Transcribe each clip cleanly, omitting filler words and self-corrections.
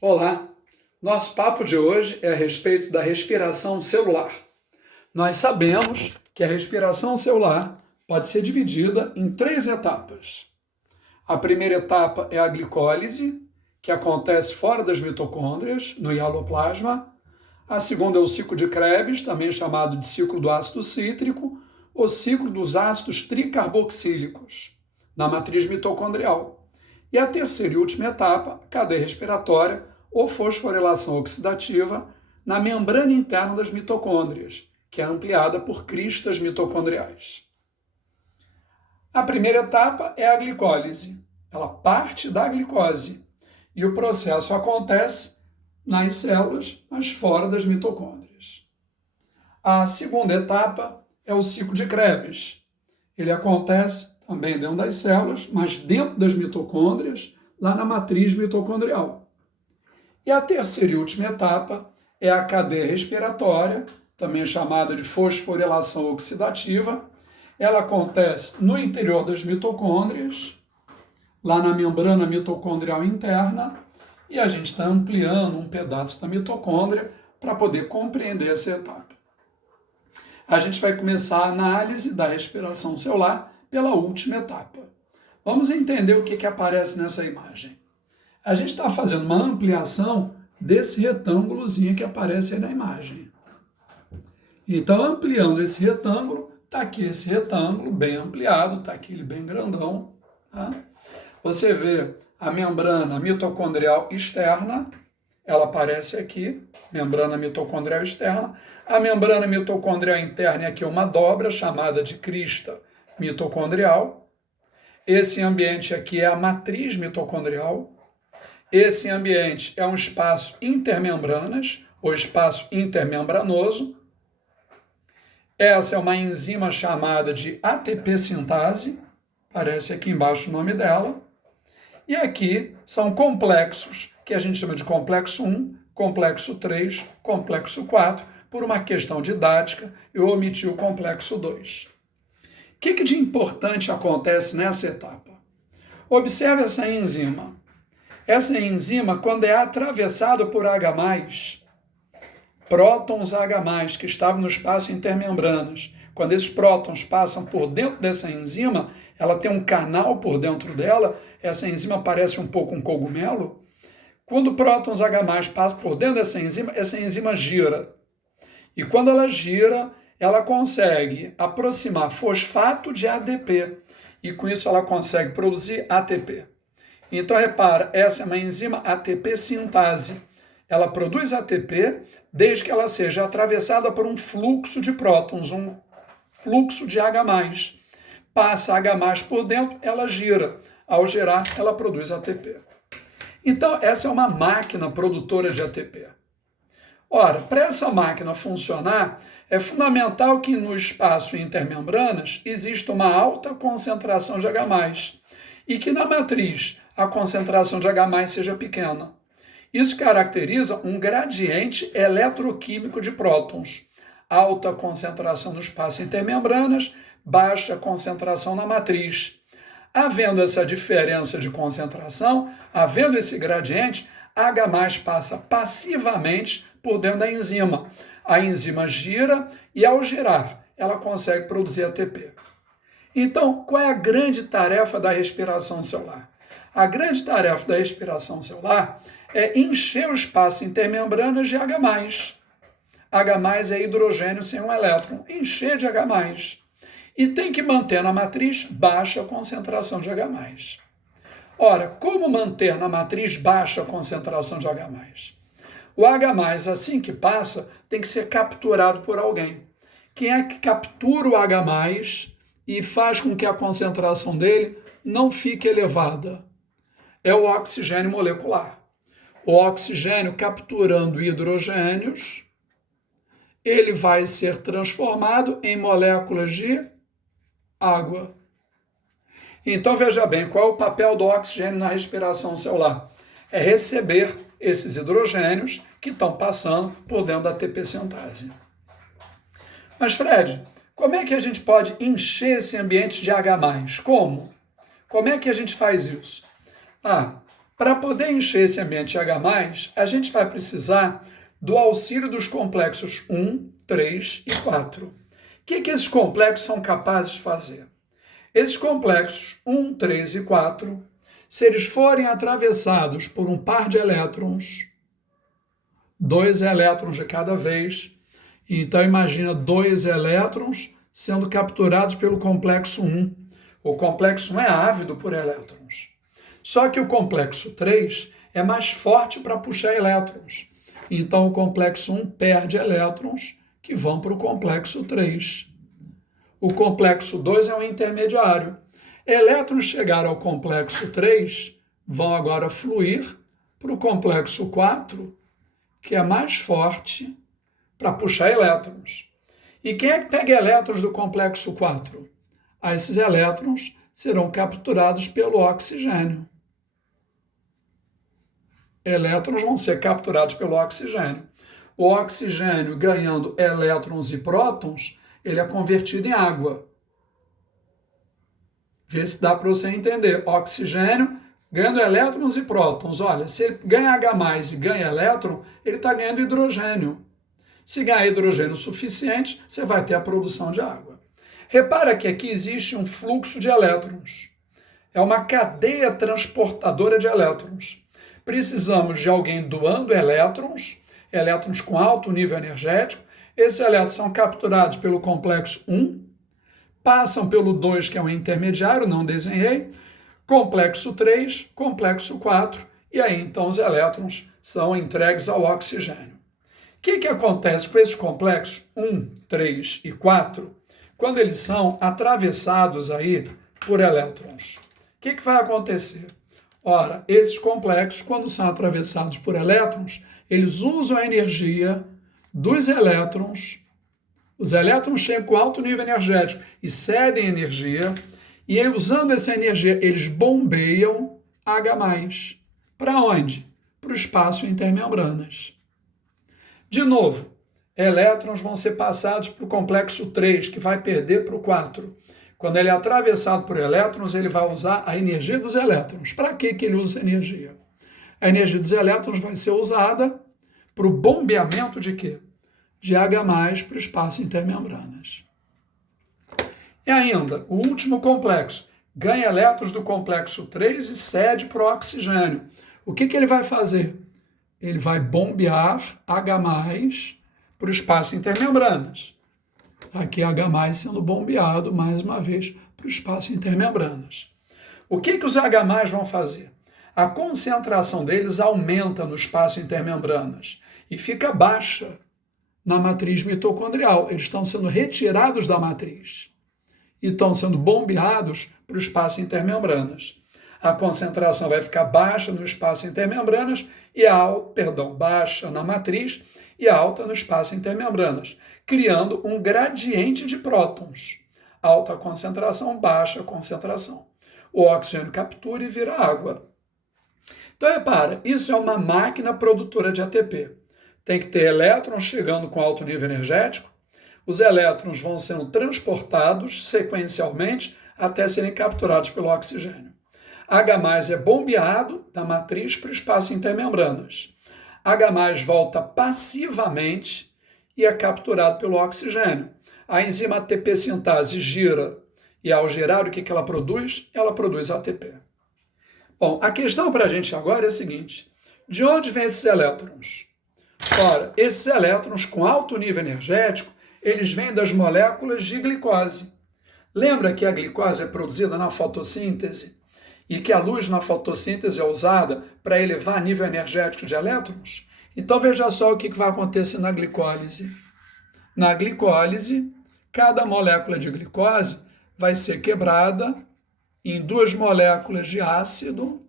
Olá! Nosso papo de hoje é a respeito da respiração celular. Nós sabemos que a respiração celular pode ser dividida em três etapas. A primeira etapa é a glicólise, que acontece fora das mitocôndrias, no hialoplasma. A segunda é o ciclo de Krebs, também chamado de ciclo do ácido cítrico, ou ciclo dos ácidos tricarboxílicos, na matriz mitocondrial. E a terceira e última etapa, cadeia respiratória, ou fosforilação oxidativa, na membrana interna das mitocôndrias, que é ampliada por cristas mitocondriais. A primeira etapa é a glicólise. Ela parte da glicose e o processo acontece nas células, mas fora das mitocôndrias. A segunda etapa é o ciclo de Krebs. Ele acontece também dentro das células, mas dentro das mitocôndrias, lá na matriz mitocondrial. E a terceira e última etapa é a cadeia respiratória, também chamada de fosforilação oxidativa. Ela acontece no interior das mitocôndrias, lá na membrana mitocondrial interna, e a gente está ampliando um pedaço da mitocôndria para poder compreender essa etapa. A gente vai começar a análise da respiração celular pela última etapa. Vamos entender o que aparece nessa imagem. A gente está fazendo uma ampliação desse retângulozinho que aparece aí na imagem. Então, ampliando esse retângulo, está aqui esse retângulo bem ampliado, está aqui ele bem grandão. Tá? Você vê a membrana mitocondrial externa, ela aparece aqui, membrana mitocondrial externa. A membrana mitocondrial interna é aqui uma dobra chamada de crista mitocondrial. Esse ambiente aqui é a matriz mitocondrial. Esse ambiente é um espaço intermembranas, ou espaço intermembranoso. Essa é uma enzima chamada de ATP sintase, aparece aqui embaixo o nome dela. E aqui são complexos, que a gente chama de complexo 1, complexo 3, complexo 4. Por uma questão didática, eu omiti o complexo 2. O que de importante acontece nessa etapa? Observe essa enzima. Essa enzima, quando é atravessada por H+, prótons H+, que estavam no espaço intermembranas, quando esses prótons passam por dentro dessa enzima, ela tem um canal por dentro dela, essa enzima parece um pouco um cogumelo. Quando prótons H+ passam por dentro dessa enzima gira. E quando ela gira, ela consegue aproximar fosfato de ADP. E com isso ela consegue produzir ATP. Então, repara, essa é uma enzima ATP sintase. Ela produz ATP desde que ela seja atravessada por um fluxo de prótons, um fluxo de H+. Passa H+ por dentro, ela gira. Ao girar, ela produz ATP. Então, essa é uma máquina produtora de ATP. Ora, para essa máquina funcionar, é fundamental que no espaço intermembranas exista uma alta concentração de H+, e que na matriz a concentração de H+ seja pequena. Isso caracteriza um gradiente eletroquímico de prótons. Alta concentração no espaço intermembranas, baixa concentração na matriz. Havendo essa diferença de concentração, havendo esse gradiente, H+ passa passivamente por dentro da enzima. A enzima gira e, ao girar, ela consegue produzir ATP. Então, qual é a grande tarefa da respiração celular? A grande tarefa da respiração celular é encher o espaço intermembranas de H+. H+ é hidrogênio sem um elétron, encher de H+. E tem que manter na matriz baixa concentração de H+. Ora, como manter na matriz baixa concentração de H+? O H+, assim que passa, tem que ser capturado por alguém. Quem é que captura o H+, e faz com que a concentração dele não fique elevada? É o oxigênio molecular. O oxigênio capturando hidrogênios, ele vai ser transformado em moléculas de água. Então veja bem, qual é o papel do oxigênio na respiração celular? É receber esses hidrogênios que estão passando por dentro da ATP sintase. Mas Fred, como é que a gente pode encher esse ambiente de H+? Como? Como é que a gente faz isso? Para poder encher esse ambiente H+, a gente vai precisar do auxílio dos complexos 1, 3 e 4. O que esses complexos são capazes de fazer? Esses complexos 1, 3 e 4, se eles forem atravessados por um par de elétrons, 2 elétrons de cada vez, então imagina 2 elétrons sendo capturados pelo complexo 1. O complexo 1 é ávido por elétrons. Só que o complexo 3 é mais forte para puxar elétrons. Então o complexo 1 perde elétrons que vão para o complexo 3. O complexo 2 é um intermediário. Elétrons chegaram ao complexo 3 vão agora fluir para o complexo 4, que é mais forte para puxar elétrons. E quem é que pega elétrons do complexo 4? Esses elétrons serão capturados pelo oxigênio. Elétrons vão ser capturados pelo oxigênio. O oxigênio, ganhando elétrons e prótons, ele é convertido em água. Vê se dá para você entender. Oxigênio ganhando elétrons e prótons. Olha, se ele ganha H+, e ganha elétron, ele está ganhando hidrogênio. Se ganhar hidrogênio suficiente, você vai ter a produção de água. Repara que aqui existe um fluxo de elétrons. É uma cadeia transportadora de elétrons. Precisamos de alguém doando elétrons, elétrons com alto nível energético. Esses elétrons são capturados pelo complexo 1, passam pelo 2, que é um intermediário, não desenhei, complexo 3, complexo 4, e aí então os elétrons são entregues ao oxigênio. O que acontece com esses complexos 1, 3 e 4, quando eles são atravessados aí por elétrons? O que vai acontecer? Ora, esses complexos, quando são atravessados por elétrons, eles usam a energia dos elétrons. Os elétrons chegam com alto nível energético e cedem energia, e aí, usando essa energia, eles bombeiam H+. Para onde? Para o espaço intermembranas. De novo, elétrons vão ser passados para o complexo 3, que vai perder para o 4. Quando ele é atravessado por elétrons, ele vai usar a energia dos elétrons. Para que ele usa essa energia? A energia dos elétrons vai ser usada para o bombeamento de quê? De H+, para o espaço intermembranas. E ainda, o último complexo ganha elétrons do complexo 3 e cede para o oxigênio. O que ele vai fazer? Ele vai bombear H+ para o espaço intermembranas. Aqui H+ sendo bombeado, mais uma vez, para o espaço intermembranas. O que os H+ vão fazer? A concentração deles aumenta no espaço intermembranas e fica baixa na matriz mitocondrial. Eles estão sendo retirados da matriz e estão sendo bombeados para o espaço intermembranas. A concentração vai ficar baixa no espaço intermembranas e baixa na matriz e alta no espaço intermembranas, criando um gradiente de prótons. Alta concentração, baixa concentração. O oxigênio captura e vira água. Então, repara, isso é uma máquina produtora de ATP. Tem que ter elétrons chegando com alto nível energético. Os elétrons vão sendo transportados sequencialmente até serem capturados pelo oxigênio. H+ é bombeado da matriz para o espaço intermembranas. H+ volta passivamente e é capturado pelo oxigênio. A enzima ATP sintase gira e, ao girar, o que ela produz? Ela produz ATP. Bom, a questão para a gente agora é a seguinte: de onde vêm esses elétrons? Ora, esses elétrons com alto nível energético, eles vêm das moléculas de glicose. Lembra que a glicose é produzida na fotossíntese e que a luz na fotossíntese é usada para elevar nível energético de elétrons? Então veja só o que vai acontecer na glicólise. Na glicólise, cada molécula de glicose vai ser quebrada em 2 moléculas de ácido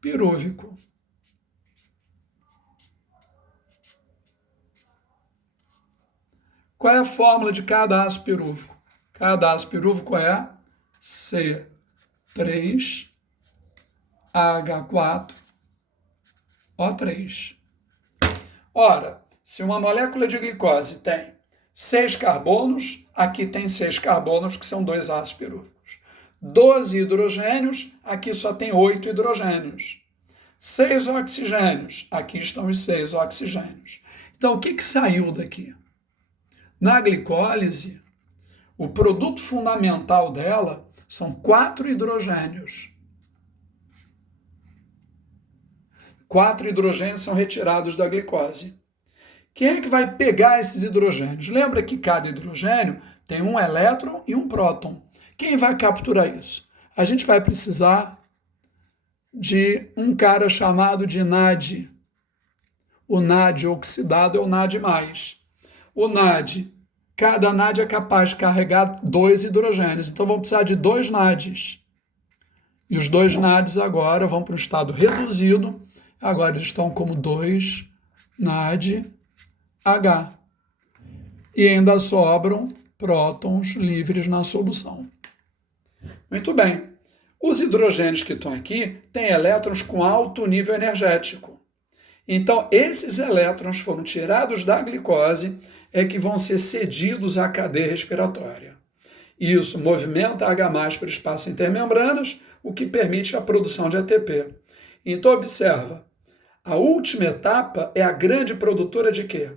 pirúvico. Qual é a fórmula de cada ácido pirúvico? Cada ácido pirúvico é C3H4O3. Ora, se uma molécula de glicose tem 6 carbonos, aqui tem 6 carbonos, que são 2 ácidos pirúvicos. 12 hidrogênios, aqui só tem 8 hidrogênios. 6 oxigênios, aqui estão os 6 oxigênios. Então, o que saiu daqui? Na glicólise, o produto fundamental dela são 4 hidrogênios. 4 hidrogênios são retirados da glicose. Quem é que vai pegar esses hidrogênios? Lembra que cada hidrogênio tem um elétron e um próton. Quem vai capturar isso? A gente vai precisar de um cara chamado de NAD. O NAD oxidado é o NAD+. O NAD, cada NAD é capaz de carregar 2 hidrogênios. Então vamos precisar de 2 NADs. E os 2 NADs agora vão para um estado reduzido. Agora eles estão como 2 NADH. E ainda sobram prótons livres na solução. Muito bem. Os hidrogênios que estão aqui têm elétrons com alto nível energético. Então, esses elétrons foram tirados da glicose é que vão ser cedidos à cadeia respiratória. Isso movimenta H+ para o espaço intermembranas, o que permite a produção de ATP. Então, observa, a última etapa é a grande produtora de quê?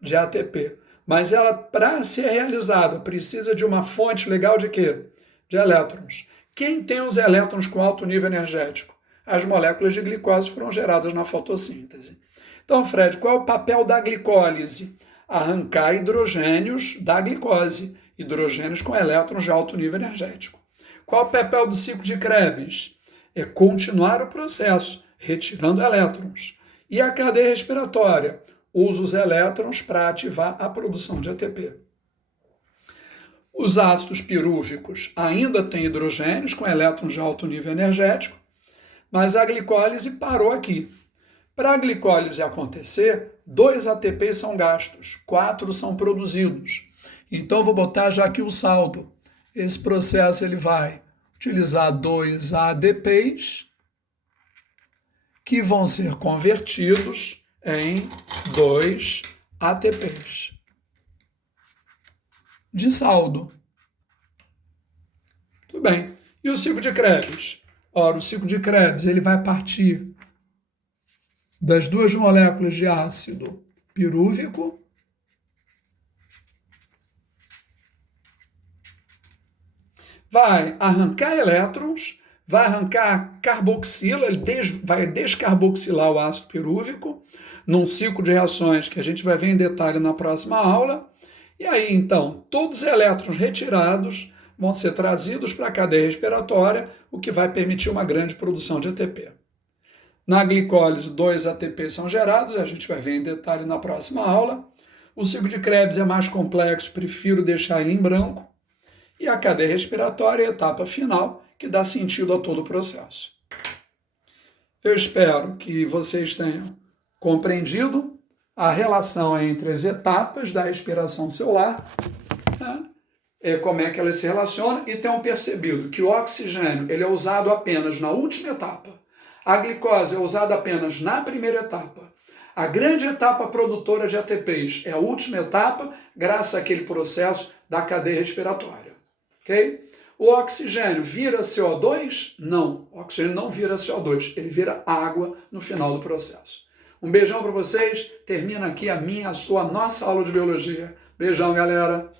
De ATP. Mas ela, para ser realizada, precisa de uma fonte legal de quê? De elétrons. Quem tem os elétrons com alto nível energético? As moléculas de glicose foram geradas na fotossíntese. Então, Fred, qual é o papel da glicólise? Arrancar hidrogênios da glicose, hidrogênios com elétrons de alto nível energético. Qual é o papel do ciclo de Krebs? É continuar o processo, retirando elétrons. E a cadeia respiratória usa os elétrons para ativar a produção de ATP. Os ácidos pirúvicos ainda têm hidrogênios com elétrons de alto nível energético, mas a glicólise parou aqui. Para a glicólise acontecer, 2 ATPs são gastos, 4 são produzidos. Então, vou botar já aqui o saldo. Esse processo ele vai utilizar 2 ADPs, que vão ser convertidos em 2 ATPs de saldo. Tudo bem. E o ciclo de Krebs? Ora, o ciclo de Krebs ele vai partir das 2 moléculas de ácido pirúvico vai arrancar elétrons, vai arrancar carboxila, ele vai descarboxilar o ácido pirúvico num ciclo de reações que a gente vai ver em detalhe na próxima aula. E aí, então, todos os elétrons retirados vão ser trazidos para a cadeia respiratória, o que vai permitir uma grande produção de ATP. Na glicólise, 2 ATPs são gerados, a gente vai ver em detalhe na próxima aula. O ciclo de Krebs é mais complexo, prefiro deixar ele em branco. E a cadeia respiratória é a etapa final, que dá sentido a todo o processo. Eu espero que vocês tenham compreendido a relação entre as etapas da respiração celular, né? Como é que elas se relacionam, e tenham percebido que o oxigênio ele é usado apenas na última etapa, a glicose é usada apenas na primeira etapa, a grande etapa produtora de ATPs é a última etapa, graças àquele processo da cadeia respiratória. Okay? O oxigênio vira CO2? Não, o oxigênio não vira CO2, ele vira água no final do processo. Um beijão para vocês, termina aqui a nossa aula de biologia. Beijão, galera!